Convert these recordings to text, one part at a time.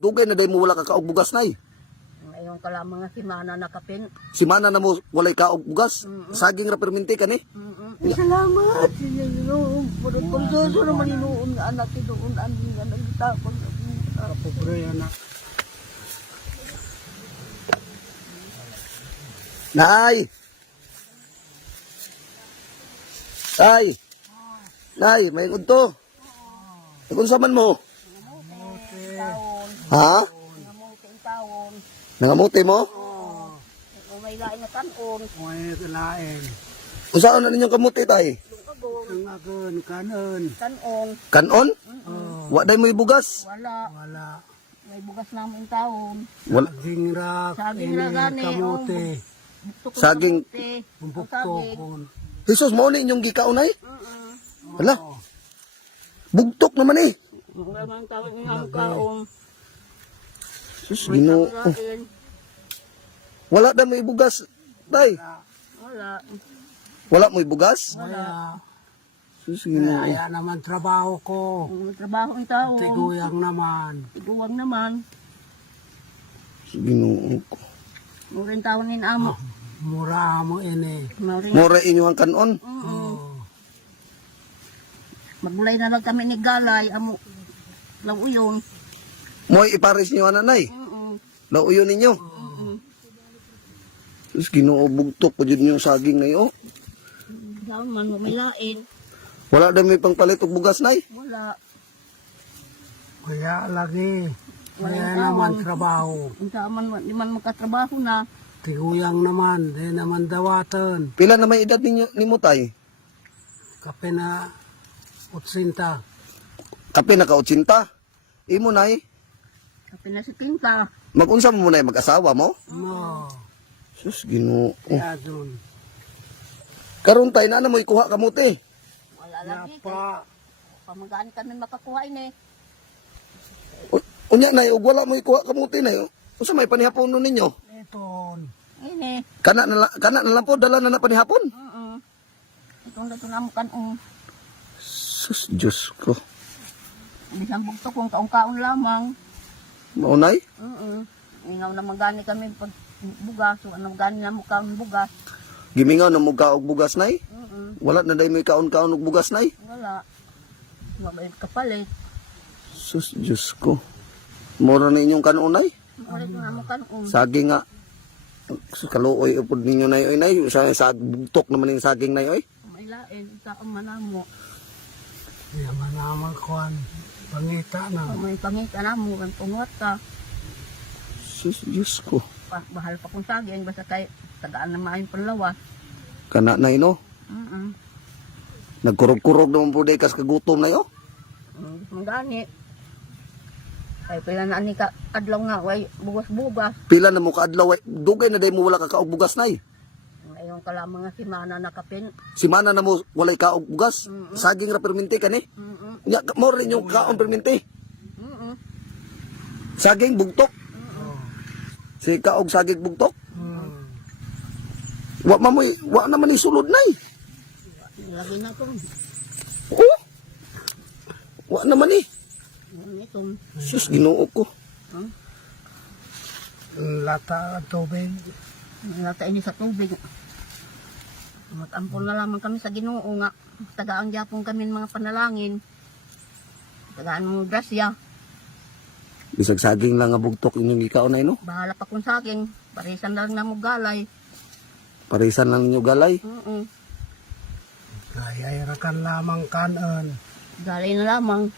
Dugay na day mo wala ka kaog bugas nay. Ngayon ka lang mga simana na kapin. Simana na mo walay kaog bugas. Saging ra perminti ka ni. Salamat. Purot konsenso naman inuun nga anak itoon aning nga nagtapon. Kapobre anak. Nay. Nay. Nay, may udto. Kung saman mo? Ha? Nangamuti mo? Kung may lain na tanon. May lain. Kung saan na ninyong kamuti tay? Ang agon, kanon. Tanon. Kanon? Wa day mo ibugas? Wala. Wala. May bugas namin taon. Wala. Saging ra. Saging ra gani, Kamote. Saging. Bumpuktukon. Jesus, mo ni inyong gikaon ay? Wala. Bugtok naman eh. Mga taon nga kaon. Sus, Ginoo. Wala na mo ibugas. Tay, Wala. wala mo ibugas? Wala. Sus, Ginoo. Kaya naman trabaho ko. Ang trabaho ang taon. Tiguyang naman. Tiguwag naman. Sus, Ginoo ko. Muring taon nin amo. Mura mo ini. Muring. Mora inyong kanon. Magbulay na lang kami ni Galay. Amo. Lauyon. Mo'y ipares niyo ananay. Lauyo ninyo. Sus, Ginoo, bugtok pa dyan yung saging na yun. Daon man may lain. Wala na may pangpalit og bugas nay. Wala. Kaya lagi. Walang Kaya tawag. naman trabaho. Kung saan man, di man makatrabaho na. Tiguyang naman. Di naman dawatan. Pila na may edad ninyo ni mo tay? Kape na 80. Kape na ka 80. Imo nay, Kapin na si Pinta. mag-unsa mo nay mag-asawa mo? No. Sus, Ginoo. Kaya dun. Karon tay na mo ikuha kamuti. Wala lagi. Napa. Pamagaan kami makakuha ini. Unya nay, ug wala mo ikuha kamuti nay. Unsa may panihapon ninyo? Iton. Ini. Kana na lang po dala na panihapon. Itong dato na mo kanong. Sus, Diyos ko. Bisang bugto kung kaong-kaon lamang. Maunay? Ingaw na magani kami pag bugas. So, anong gani na mo kaon bugas. Gimingaw na mo ka og bugas nay? Wala na day may kaon-kaon og bugas nay? Wala. Mabay kapalit. Sus, Diyos ko. Mura na inyong kanunay? Ulit na mo kanong. Saging nga. Kaluoy upod ninyo nay oy nay. Sa bugtok naman yung saging nay oy. May lain. Taong manamo. Yaman naman kuhan. Pangita na. May pangita na mo. Ang tungot ka. Sus, Diyos ko. Bahal pa kung saging. Basta kay tagaan na maayong panlawas. Kana nay no? Nagkurog-kurog naman po day kas kagutom na yo. Magani. Ay pila na ani ka adlaw nga way bugas-bugas. Pila na mo kaadlaw dugay na day mo wala ka kaog bugas nay. Ngayon ka lang mga simana na kapin. Simana na mo walay kaog bugas. Saging ra perminti kani. Nya mo rin yung kaon perminti. Saging bugtok. Si kaog saging bugtok. Wa naman isulod nay. Lagi na to. Oh. Wa naman eh. Itong Sus, Ginoo ko. Lata at tubig. nata ini sa tubig. Matampol na lamang kami sa Ginoo nga. Tagaan gyapon kami ng mga panalangin. Tagaan mo grasya. Bisag saging lang nga bugtok inyong ikaon nay no. Bahala pa kung saging. Parisan lang na mo galay. Parisan lang ninyo galay. Kaya irakan lamang kanon. Galay na lamang.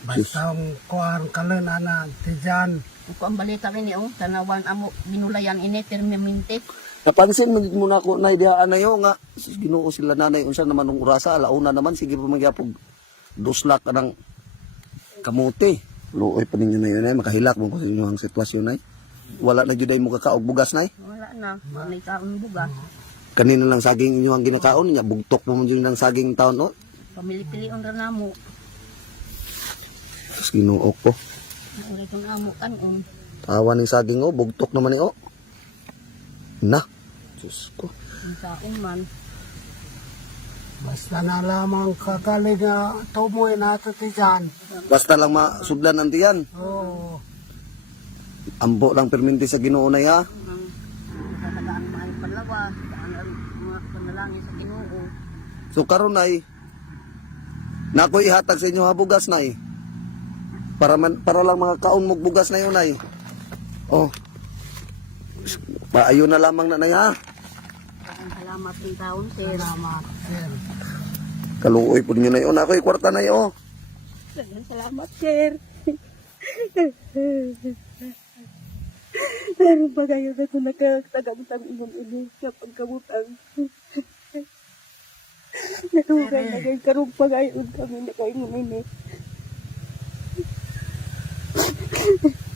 Basta ang kuhan kalan ana. Tijan. Kung ang balita rin niyo, tanawan amo binulayan ini permanente. Napansin mo na ako na idea anayo nga sus, Ginoo sila nanay unsa naman ng urasa alauna naman sige pa magyapog duslak ka ng kamote. Luoy pa ninyo na yun ay makahilak mo ko sa inyong sitwasyon ay. Wala na jud ay mo kakaog bugas nay. Wala na. May kaon bugas. Kanina lang saging inyo ang ginakaon niya bugtok mo jud ng saging taon no. Pamili-pilion ra namo. Sus, Ginoo ko. Uri kong amo kanon. Tawa ng saging oh bugtok naman ni oh. Na. Sus ko. Kung saon man. Basta na lamang kagaling tumoy nato tijan. Basta lang masudlan ang tiyan. Oo. Ambo lang perminti sa Ginoo nay ha. Tatagaan mo ay panlawas, ang mga panalangin sa Ginoo. So karon nay nako ihatag sa inyo ha bugas nay. Para lang mga kaon mo bugas na yun nay. Oh. Paayo na lamang na nay ha. Salamat din taon, sir. Salamat, sir. Kaluoy po ninyo na yun. Ako'y kwarta na yun. Salamat, sir. Pero ba kayo na kung nakatagang ingon ini sa pagkabutang? Natugay na kayo karong pagayon kami na kayo ini.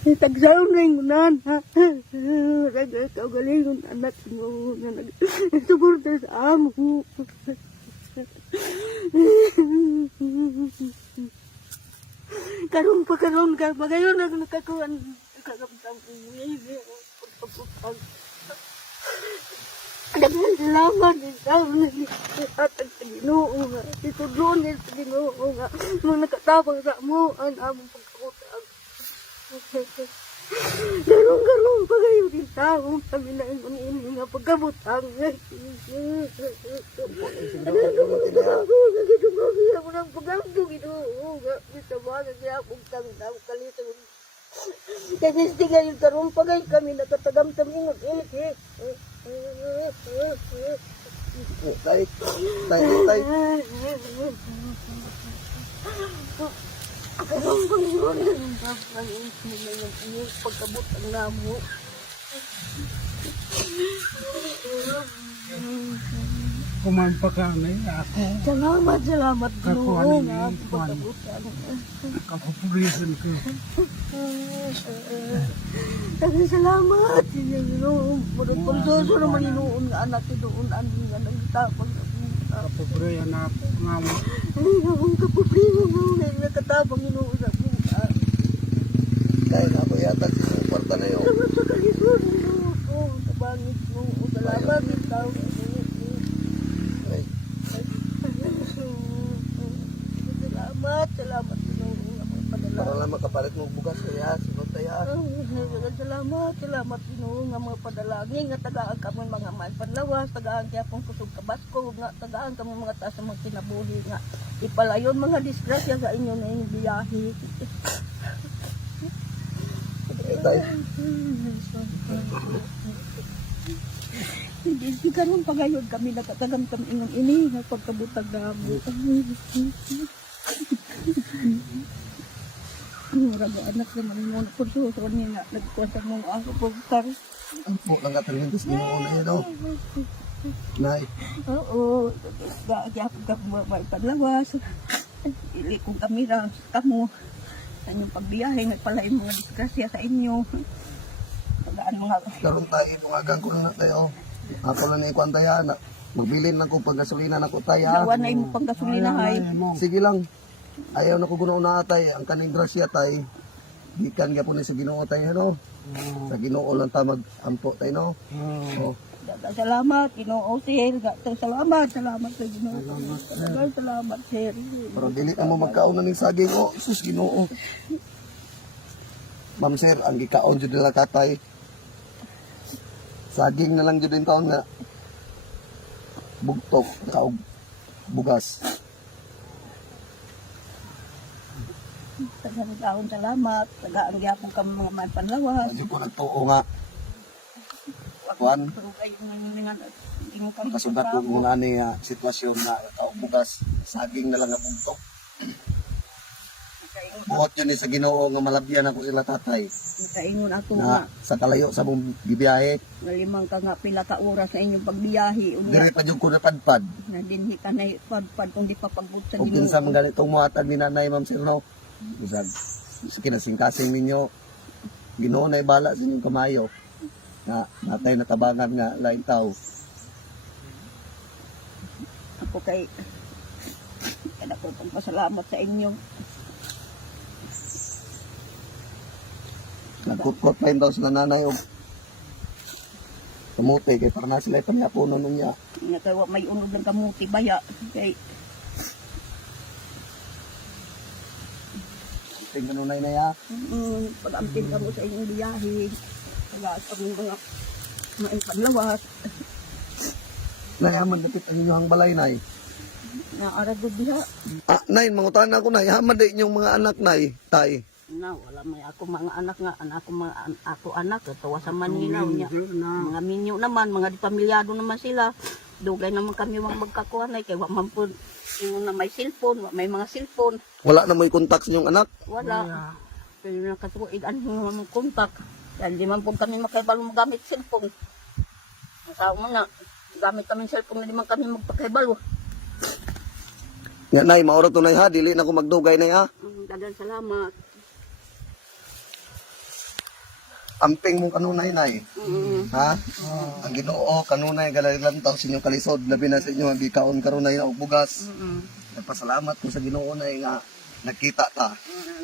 Tagsaon na yung unan, ha? Nagkagaling yung anak mo na nagsuporta sa amo. Karon ka, magayon na nakakuhan, nakakamtang uwi. Daghang salamat din sa atag sa Ginoo nga. Itudlon din sa Ginoo nga. Mga nakatabang sa amo, ang among pagkakutang. Garong pa kayo din tao. Kami na ang ini nga pagkabutang. Ako ng pagkabutang Ginoo nga. Bisa ba nga kaya pagkang tao kalitang. Kasi stigay yung karong pagay kami nakatagamtam ingot. Tay. Karong Panginoon ang pagkabutang namo. Kumampa kami, ako, Salamat Ginoo nga ang Kuan. pagkabutang. kapupurisan ko. Daghang salamat Ginoo. Murag konsoso naman inuon nga anak doon ani nga nagtapang na buta. Kapupurisan ako nga mo. Ay, ang kapuprino mo nga nakatabang inuon sa buta. Kaya na ako yata sa inyong kwarta na yun. Salamat sa kalisod Ginoo. Kabangit mo. Salamat din tao. Ay, Salamat Ginoo nga mga padala. para lang makapalit mo bugas kaya sunod tayo ha. Salamat Ginoo nga mga padalagi nga tagaan kami mga panlawas, tagaan kaya pong kusog kabasko, nga tagaan kami mga taas ng mga kinabuhi nga ipalayon mga disgrasya sa inyo na inyong biyahe. Tay. Hindi karon pagayod kami nakatagan kami ingon ini nga pagkabutag namo. Mura mo anak naman mo kurso niya nga nagkuwasa mo ako pagkar. Ang po lang ka perminti sa Ginoo na yun. Oh. Nay. Oo, gagapon ka may panlawas. Ili kong kamera kamo. Sa inyong pagbiyahe, nagpalain mga disgrasya sa inyo. Tagaan mga... Karoon tayo bungagan ko na tayo. Ako lang ikuan tayo na. Magbilin lang ko pag gasolina na ko tayo. Nawa na yung panggasolinahay. Sige lang. Ayaw na ko gunaw na tay. Ang kaning grasya tay. Gikan nga po na sa Ginoo tayo no. Sa Ginoo lang ta mag-ampo tayo no. Oh. Salamat, Ginoo sir. Salamat sa Ginoo. Salamat sir. Pero dili na mo magkaon na ning saging oh. Sus Ginoo. Ma'am sir, ang gikaon jud nila katay. Saging na lang jud din taon nga. Bugtok, kaog bugas. Tagaan salamat. Tagaan gyapon kami mga may panlawas. Medyo ko nagtuo nga. Kuan, Pero kayo nga ang kasugat ko muna ni sitwasyon na kaog bugas. Saging na lang nga bugtok. Buot yun sa Ginoo nga malabyan ako sila tatay. Nakaingon ako Na nga. sa kalayo sa mong bibiyahe. Nalimang ka nga pila ka oras sa inyong pagbiyahe. Diri pa yung ko napadpad. Na dinhi ka na padpad kung di pa pagbut sa Kung Ginoo. kinsa man ganitong muhatag ni nanay ma'am sir no. Bisag sa kinasingkasing ninyo. Ginoo na ibala sa inyong kamayo. Na natay natabangan nga lain tao. Ako kay kada ko pagpasalamat sa inyo. Nagkutkot pa yun daw sila nanay o kamuti kay para na sila ipanyapunan nun niya. Nga kaya may unod ng kamuti baya. Kay Pag-amping kanunay na ya. Pag-amping ka mo sa inyong biyahe. Tagaan kami mga panlawas. Nay, haman dapit ang inyong balay, nay. Naaragod diha. Nay, mangutan ako, nay. Haman din yung mga anak, nay. Tay. Na, wala may ako mga anak nga, ako anak, tawa sa Manila niya. Mga minyo naman, mga di pamilyado naman sila. Dugay naman kami magkakuha na, kaya waman po, yung na may cellphone, may mga cellphone, Wala na mo'y kontak sa inyong anak. wala. Pero nakatuig, ano mga kontak. Kaya hindi man po kami makaibalo magamit cellphone. Masao mo na, gamit kami cellphone, hindi man kami magpakaibalo. Nga, nay, maura to, nay, ha. Dili na ako magdugay, nay, ha. Dagan salamat. Amping mong kanunay, nay. Ha? Ang Ginoo kanunay galailan taw sa inyong kalisod labi na sa inyo ang gikaon karunay na og bugas. Nagpasalamat ko sa Ginoo na nga nakita ta.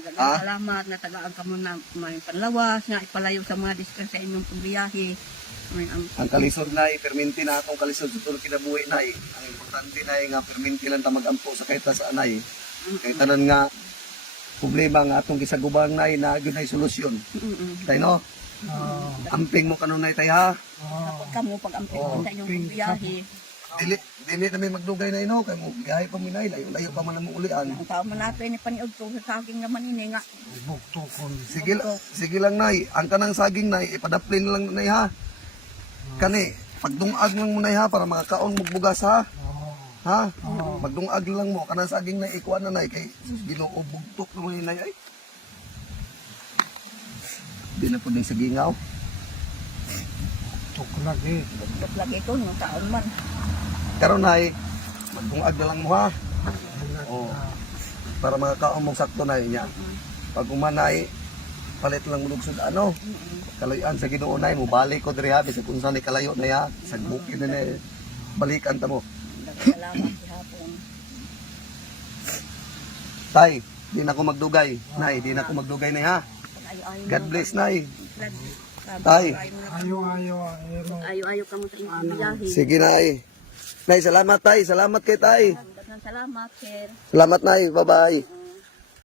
Dagan salamat na tagaan ka mo na may panlawas, nga ipalayo sa mga diskan sa inyong pagbiyahe. Ang kalisod nay perminti na akong kalisod sa tulog kinabuhi nay. Ang importante nay nga perminti lang ta magampo sa kayta sa anay. Kay tanan nga problema nga atong gisagubang nay na gyud nay solusyon. Tay no? Amping mo kanunay tay ha. Kapag kamo pag-amping sa inyong pagbiyahe. Dili na may magdugay na ino kay mo biyahe pa minay layo pa man mo ulian. Ang tao man nato ni paniod ko sa saging naman ini nga. Bukto ko. Sige lang nay, ang kanang saging nay ipadaplin lang nay ha. Kani pagdungag lang mo nay ha para makakaon magbugas ha. Ha? Magdungag lang mo kanang saging nay ikuan na nay kay Ginoo bugtok naman ni nay ay. Di na po din sa gingaw. Bukto ko lagi. Buktot lagi ito, no taon man. Karon nay, magdungag na lang mo ha. Oh. Para makakaon mo sakto nay niya. Pag umanay, palit lang mo sa ano. Kalayan sa Ginoo nay mo balik ko diri ha bisag unsa ni kalayo na ya. Sa bukid na ni balikan ta mo. Salamat hapon. Tay, di na ako magdugay. Nay, di na ako magdugay nay ha. God bless nay. Tay. Ayo ka mo sa inyong pagbiyahe. Sige nay. Nay, salamat tay. Salamat kay tay. Dagan salamat, sir. Salamat nay. Bye-bye.